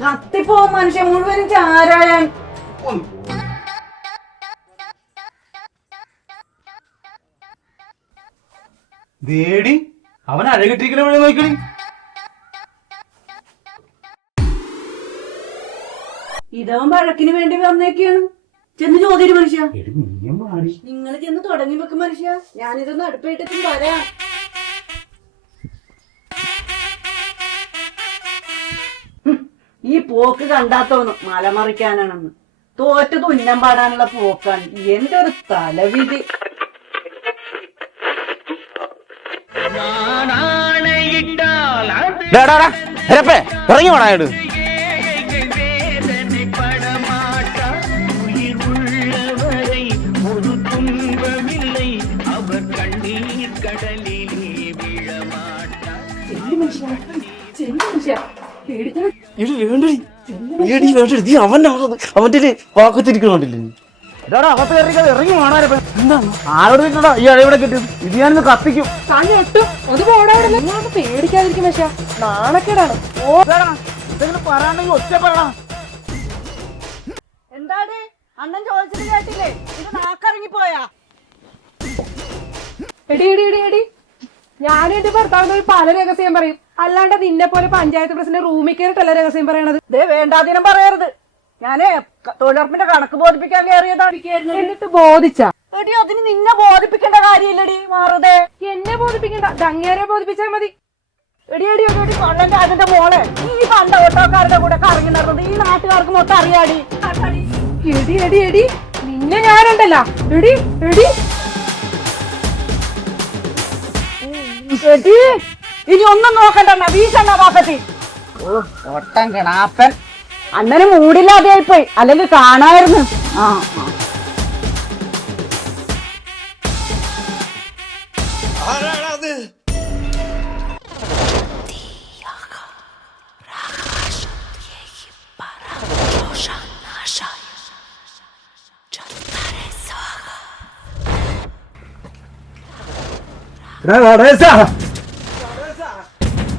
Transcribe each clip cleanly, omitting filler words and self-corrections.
കത്തിപ്പോ മനുഷ്യൻ മുഴുവനും ചാരായാൻ. ദേടി അവൻ അഴകിട്ടിരിക്കണ വഴി നോക്കണി. ഇതവൻ വഴക്കിന് വേണ്ടി വന്നേക്കാണ്. ചെന്ന് ചോദ്യം മനുഷ്യ. നിങ്ങൾ ചെന്ന് തുടങ്ങി വെക്കും മനുഷ്യ. ഞാനിതൊന്ന് അടുപ്പിട്ടിട്ടും വരാം. ഈ പോക്ക് കണ്ടാത്തോന്നു മലമറിക്കാനാണെന്ന്. തോറ്റ് തുന്നം പാടാനുള്ള പോക്കാണ്. എന്റെ ഒരു തലവിധി. ഇറങ്ങി വേണായിട്ട് അവന്റെ വാക്കത്തിരിക്കണോണ്ടില്ലേ. അകത്ത് കയറിക്കാതെ ഇറങ്ങി വേണാരെ. എന്താ ആരോട് കിട്ടണോ ഈ അഴവിടെ കിട്ടും? ഇത് ഞാനിന്ന് കത്തിക്കും. പേടിക്കാതിരിക്കും പക്ഷേ നാണക്കേടാണ്. പറയാണെങ്കിൽ ഒറ്റ പറയണം. എന്താണ് അണ്ണൻ ചോദിച്ചിട്ട് കേട്ടില്ലേ? ഇത് നാക്കിറങ്ങിപ്പോയാ? എടി എടി എടി എടി ഞാനും എന്റെ ഭർത്താവിന് ഒരു പല രഹസ്യം പറയും. അല്ലാണ്ട് നിന്നെ പോലെ പഞ്ചായത്ത് പ്രസിഡന്റ് റൂമിൽ കയറിട്ടല്ല രഹസ്യം പറയണത്. ഇതേ വേണ്ടാതിനും പറയരുത്. ഞാന് തൊഴിലുറപ്പിന്റെ കണക്ക് ബോധിപ്പിക്കാൻ കയറിയതാണ്. എന്നിട്ട് ബോധിച്ച എടി അതിന് നിന്നെ ബോധിപ്പിക്കേണ്ട കാര്യമില്ലടി. മാറുതേ എന്നെ ബോധിപ്പിക്കണ്ട, ദങ്ങേരെ ബോധിപ്പിച്ചാൽ മതി. എടി എടി എടി കൊള്ളന്റെ അതിന്റെ മോളെ ഈ പണ്ട ഓട്ടോക്കാരുടെ കൂടെ കറങ്ങി നടന്നത് ഈ നാട്ടുകാർക്ക് മൊത്തം അറിയാടി. എടി എടി എടി നിന്നെ ഞാനുണ്ടല്ലോ. എടി എടി എടി ഇനി ഒന്നും നോക്കണ്ട. വീശണ്ണ പാപ്പത്തി. ഓ ഒട്ടം കിണാപ്പൻ. അണ്ണന് മൂടില്ലാതെയായിപ്പോയി. അല്ലെങ്കിൽ കാണായിരുന്നു. ആ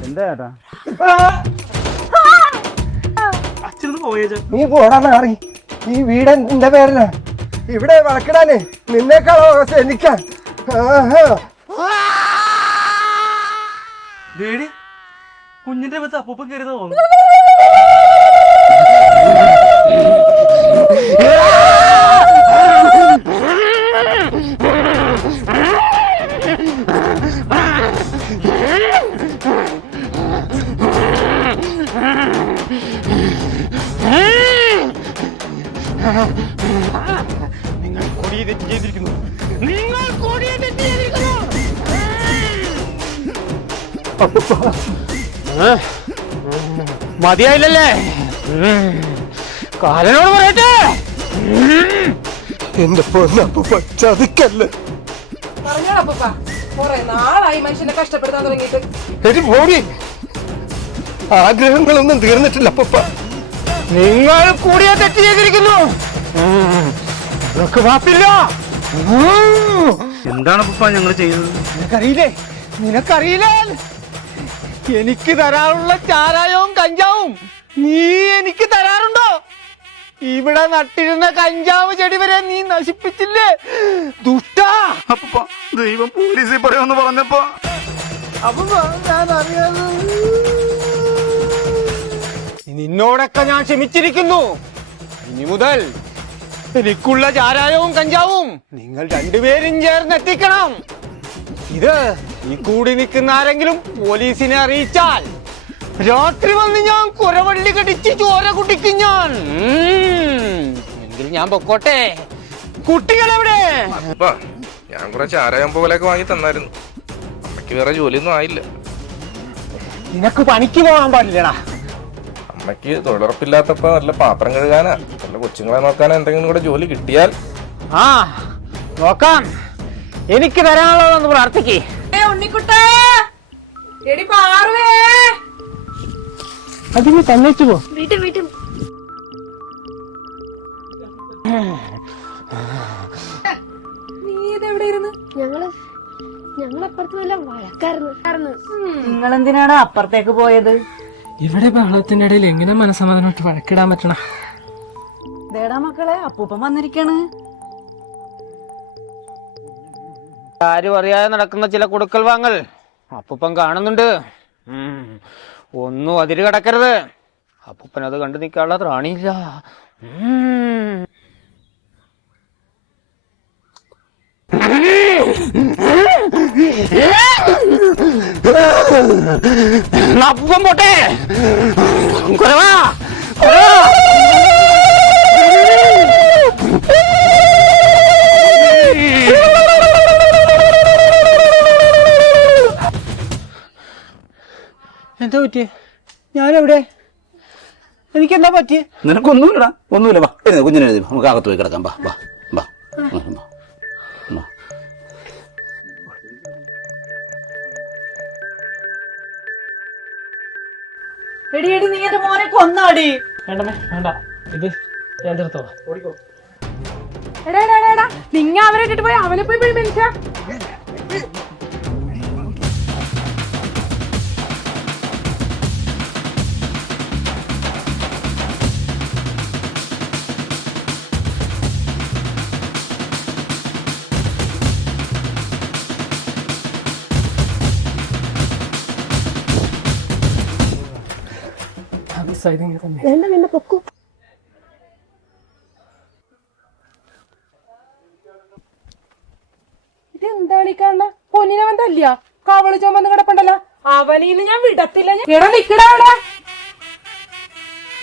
എന്താ ചേട്ടാ അച്ഛനത് പോയേച്ച? നീ പോടാന്ന് കറി. ഈ വീട് എന്റെ പേരില. ഇവിടെ വളക്കിടാനേ നിന്നേക്കാളോ എനിക്കാൻ. കുഞ്ഞിന്റെ പത്ത് അപ്പൂപ്പൻ കയറിയതാ തോന്നുന്നു. നിങ്ങൾ കൊടിയെ തെറ്റ് ചെയ്തിരിക്കുന്നു. നിങ്ങൾ കൊടിയെ തെറ്റ് ചെയ്തിരിക്കുന്നു. മതിയായില്ലല്ലേ? കാലനോട് പറയട്ടെ. എന്റെ പൊന്നപ്പൂപ്പ ചതിക്കല്ലേ. പറഞ്ഞോളപ്പ കൊറേ നാളായി മനുഷ്യനെ കഷ്ടപ്പെടുത്താൻ തുടങ്ങിയിട്ട്. എടി പോടി. ആഗ്രഹങ്ങളൊന്നും തീർന്നിട്ടില്ല അപ്പൂപ്പ. നിങ്ങൾ കൂടിയ തെറ്റ് ചെയ്തിരിക്കുന്നു. വാപ്പില്ല. എന്താണ് പപ്പ ഞങ്ങൾ ചെയ്തത്? നിനക്കറിയില്ലേ? നിനക്കറിയില്ലേ? എനിക്ക് തരാറുള്ള ചാരായവും കഞ്ചാവും നീ എനിക്ക് തരാറുണ്ടോ? ഇവിടെ നട്ടിരുന്ന കഞ്ചാവ് ചെടി വരെ നീ നശിപ്പിച്ചില്ലേ ദുഷ്ടാ. അപ്പ ദൈവം പോലീസിൽ പറയുമെന്ന് പറഞ്ഞപ്പോ അപ്പൊ ഞാൻ അറിയാതെ നിന്നോടൊക്കെ ഞാൻ ക്ഷമിച്ചിരിക്കുന്നു. ഇനി മുതൽ എനിക്കുള്ള ചാരായവും കഞ്ചാവും നിങ്ങൾ രണ്ടുപേരും ചേർന്ന് എത്തിക്കണം. ഇത് ഈ കൂടി നിൽക്കുന്ന ആരെങ്കിലും പോലീസിനെ അറിയിച്ചാൽ രാത്രി വന്ന് ഞാൻ കുരവള്ളി കടിച്ച് ചോര കുടിക്കും. എങ്കിൽ ഞാൻ പൊക്കോട്ടെ. കുട്ടികളെവിടെ? ഞാൻ കുറെ ചാരായം പോലൊക്കെ വാങ്ങി തന്നായിരുന്നു. അമ്മയ്ക്ക് വേറെ ജോലിയൊന്നും ആയില്ല. നിനക്ക് പണിക്ക് പോകാൻ പാടില്ലടാ. അമ്മയ്ക്ക് തൊഴിലുറപ്പില്ലാത്തപ്പോ നല്ല പാത്രം കഴുകാനാ നല്ല കൊച്ചുങ്ങളെ നോക്കാനാ എന്തെങ്കിലും കൂടെ ജോലി കിട്ടിയാൽ. ആ നോക്കാം. എനിക്ക് തരാനുള്ളതെന്ന് പ്രാർത്ഥിക്കേ. ഉണ്ണിക്കുട്ടേ എടി പാറുവേ. അതിന് തന്നേച്ചു പോ. വീട്ടും വീട്ടും നീ ഇതെവിടെയിരുന്നു? ഞങ്ങളപ്പുറത്ത് നല്ല വഴക്കായിരുന്നു. നിങ്ങളെന്തിനാണ് അപ്പുറത്തേക്ക് പോയത്? ഇവിടെ ബഹളത്തിന്റെ ഇടയിൽ എങ്ങനെ മനസ്സമാധാനമായിട്ട് വഴക്കിടാൻ പറ്റണ? ദേടാ മക്കളെ, അപ്പൂപ്പൻ വന്നിരിക്കാണ്. ആരും അറിയാതെ നടക്കുന്ന ചില കൊടുക്കൽ വാങ്ങൽ അപ്പൂപ്പൻ കാണുന്നുണ്ട്. ഒന്നും അതിര് കടക്കരുത്. അപ്പൂപ്പൻ അത് കണ്ടു നിൽക്കാനുള്ള ത്രാണിയില്ല. അപ്പൂപ്പൻ പോട്ടെ. കുറവാ എന്താ പറ്റിയേ? ഞാനെവിടെ? എനിക്കെന്താ പറ്റിയേ? നിനക്കൊന്നുമില്ലടാ, ഒന്നുമില്ല. വാ കുഞ്ഞിനെ എഴുതി നമുക്ക് അകത്ത് പോയി കിടക്കാം. വാ വാ വാ വാ. എടി എടി, നീ എന്റെ മോനെ കൊന്നാടി. വേണ്ടമേ വേണ്ട, ഇത് ഞാൻ തീർത്തോളാം. ഓടിക്കോ. എടാ എടാ എടാ, നിങ്ങ അവരെ ഇട്ടിട്ട് പോയി അവനെ പോയി പോയി മനുഷ്യ. ഇതെന്താണ് ഈ കാണുന്ന? പൊന്നിനവൻ തല്ലിയ കവള് ചുമന്ന് കിടപ്പുണ്ടല്ലോ. അവനീന്ന് ഞാൻ വിടത്തില്ല. എടാ നിക്കടാ അവിടെ.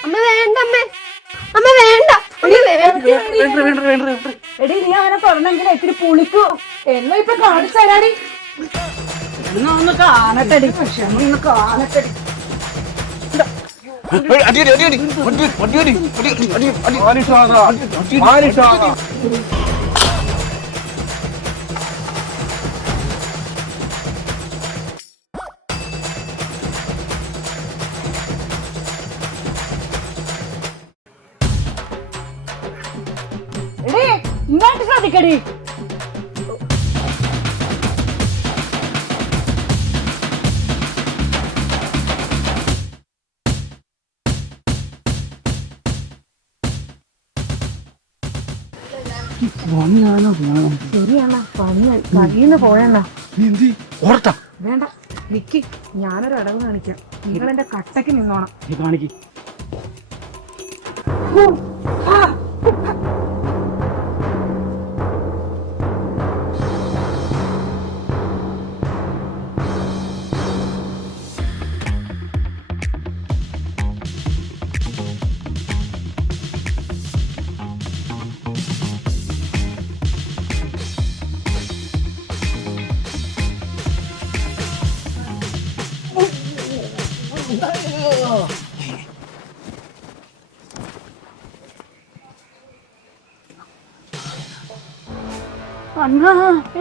അമ്മ വേണ്ട, അമ്മ വേണ്ട. എടി, നീ അവനെ പറഞ്ഞെങ്കിൽ ഇത്തിരി പുളിക്കൂ. എന്നാ ഇപ്പൊ കാണിച്ചു തരാടി. എന്നാ ഒന്ന് കാണട്ടടി. പക്ഷെ ഒന്ന് കാണട്ടടി. എടി, ഇങ്ങോട്ട് ശ്രദ്ധിക്കടി. ശരിയാണ, പണിന്ന് പോയണ്ണ. ഓർത്താ വേണ്ട നിക്ക്, ഞാനൊരു അടവ് കാണിക്കാം. നിങ്ങൾ എന്റെ കട്ടക്ക് നിന്നോണം. കാണിക്ക്. അണ്ണാ,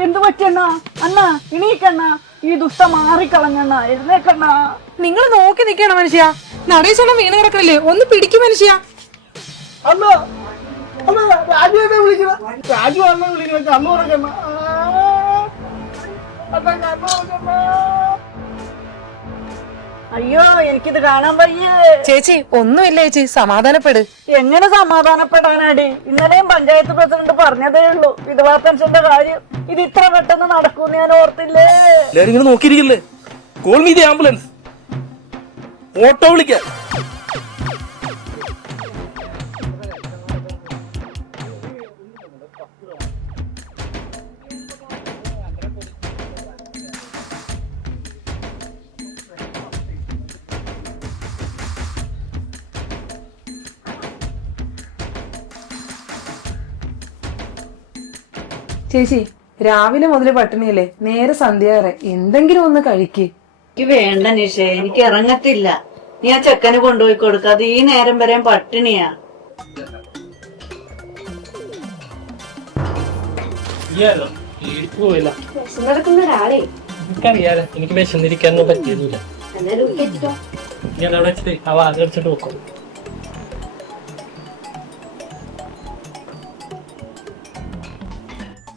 എന്ത് പറ്റണ്ണ? അണ്ണ ഇണീക്കണ്ണ. ഈ ദുഷ്ട മാറിക്കളഞ്ഞണ്ണ. എഴുന്നേക്കണ്ണ. നിങ്ങൾ നോക്കി നിക്കണം മനുഷ്യ. നടേശണം വീണ് കിടക്കണില്ലേ? ഒന്ന് പിടിക്കും മനുഷ്യ. രാജുവിനെ വിളിക്കണം. രാജു അമ്മ വിളിക്കണം. കണ്ണു തുറക്കണ്ണ. അയ്യോ, എനിക്കിത് കാണാൻ വയ്യേ. ചേച്ചി ഒന്നുമില്ല ചേച്ചി, സമാധാനപ്പെട്. എങ്ങനെ സമാധാനപ്പെടാനാടി? ഇന്നലെയും പഞ്ചായത്ത് പ്രസിഡന്റ് പറഞ്ഞതേ ഉള്ളൂ വിധവാ പെൻഷന്റെ കാര്യം. ഇത് ഇത്ര പെട്ടെന്ന് നടക്കൂന്ന് ഞാൻ ഓർത്തില്ലേ. എല്ലാരും ഇങ്ങനെ നോക്കിയിരിക്കില്ലേ? Call me the ambulance. Auto വിളിക്കാൻ. ചേച്ചി രാവിലെ മുതൽ പട്ടിണിയല്ലേ? നേരെ സന്ധ്യ വരെ എന്തെങ്കിലും ഒന്ന് കഴിക്ക്. എനിക്ക് വേണ്ട നിഷേ, എനിക്ക് ഇറങ്ങത്തില്ല. നീ ആ ചെക്കന് കൊണ്ടുപോയി കൊടുക്ക. അത് ഈ നേരം വരെ പട്ടിണിയാ. നടക്കുന്ന ഒരാളെ എനിക്കറിയാലോ, എനിക്ക് വിശന്നിരിക്കാനൊന്നും പറ്റിയൊന്നുമില്ല. ഞാൻ അവിടെ വെച്ചിട്ട് ആ വാതിലടിച്ചിട്ട് നോക്കും.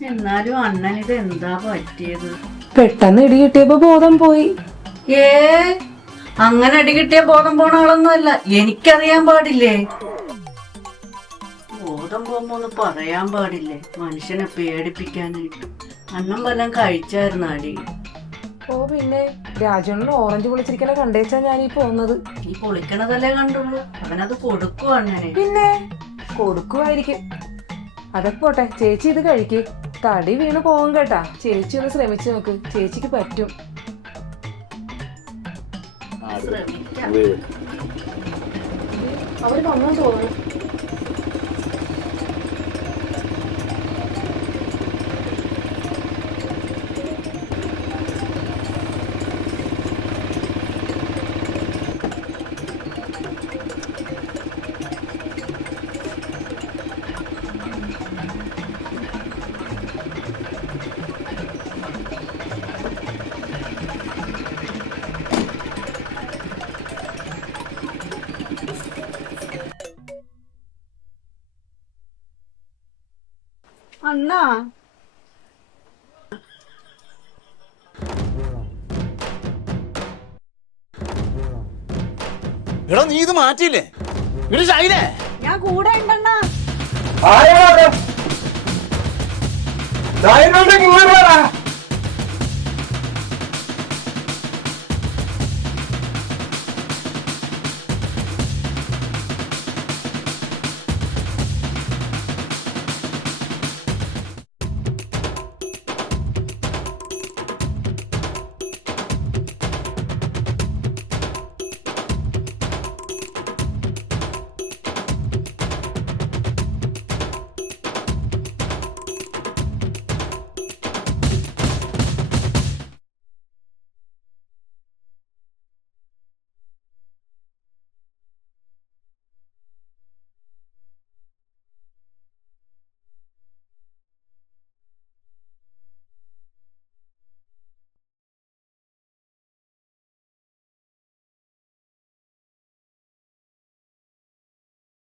എന്നാലും അണ്ണൻ ഇത് എന്താ പറ്റിയത്? പെട്ടെന്ന് ഇടി കിട്ടിയപ്പോ ബോധം പോയി. അങ്ങനെ അടി കിട്ടിയ ബോധം പോണ ആളൊന്നുമല്ല. എനിക്കറിയാൻ പാടില്ലേ? ബോധം പോകുമ്പോന്ന് പറയാൻ പാടില്ലേ? മനുഷ്യനെ പേടിപ്പിക്കാനായിട്ട്. അന്നം വല്ലതും കഴിച്ചായിരുന്നു അടി. ഓ പിന്നെ രാജുണ്ണൻ ഓറഞ്ച് പൊളിച്ചിരിക്കണ കണ്ടേച്ചാ ഞാനീ പോകുന്നത്. ഈ പൊളിക്കണതല്ലേ കണ്ടുള്ളൂ. അവനത് കൊടുക്കും അങ്ങനെ. പിന്നെ കൊടുക്കുമായിരിക്കും. അതൊക്കെ പോട്ടെ, ചേച്ചി ഇത് കഴിക്ക്. തടി വീണ് പോകും കേട്ടാ. ചേച്ചി ഒന്ന് ശ്രമിച്ചു നോക്ക്, ചേച്ചിക്ക് പറ്റും. ശ്രമിക്കാം. അവര് വന്നു തോന്നുന്നു. അണ്ണാ, എടാ നീ ഇത് മാറ്റിയില്ലേ? ഇത് ഷൈലേ, ഞാൻ കൂടെ ഉണ്ടണ്ണാ. ആരാ അവിടെ? ധൈര്യം ഉണ്ടെങ്കിൽ ഇങ്ങോട്ട് വാടാ.